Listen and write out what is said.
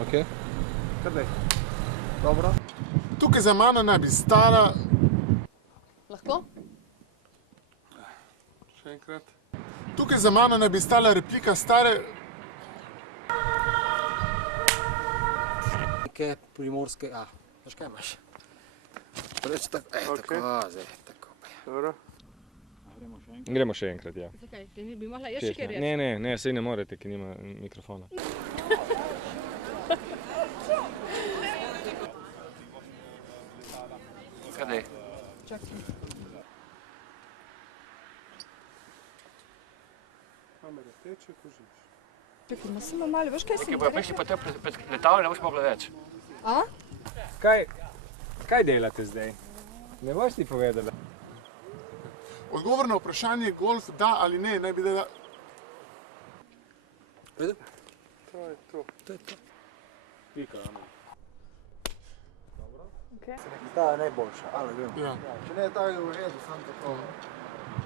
Ok. Kar daj. Dobro. Tukaj za mano naj bi stala... Lahko? Še enkrat. Tukaj za mano naj bi stala replika stare... Neke primorske... Veš kaj imaš? Reči tako, tako, zdaj, tako. Dobro. Gremo še enkrat, ja. Zakaj? Bi mogla jaz še kaj reči? Ne, sej ne morete, ker nima mikrofona. Kaj daj? Čakaj. Kamera teče, ko živiš. Čakaj, ma samo malo, veš kaj sem Nekaj bojo prišli pa te pred letalo, ne boš mogla več. A? Kaj delate zdaj? Ne boš ti povedala? Odgovor na vprašanje golf da ali ne, naj bi da... Vidim? To je to. To je to. Pika, Okay. Ta je najboljša, ali gremo. Ja. Če ne je tako v redu, sam tako.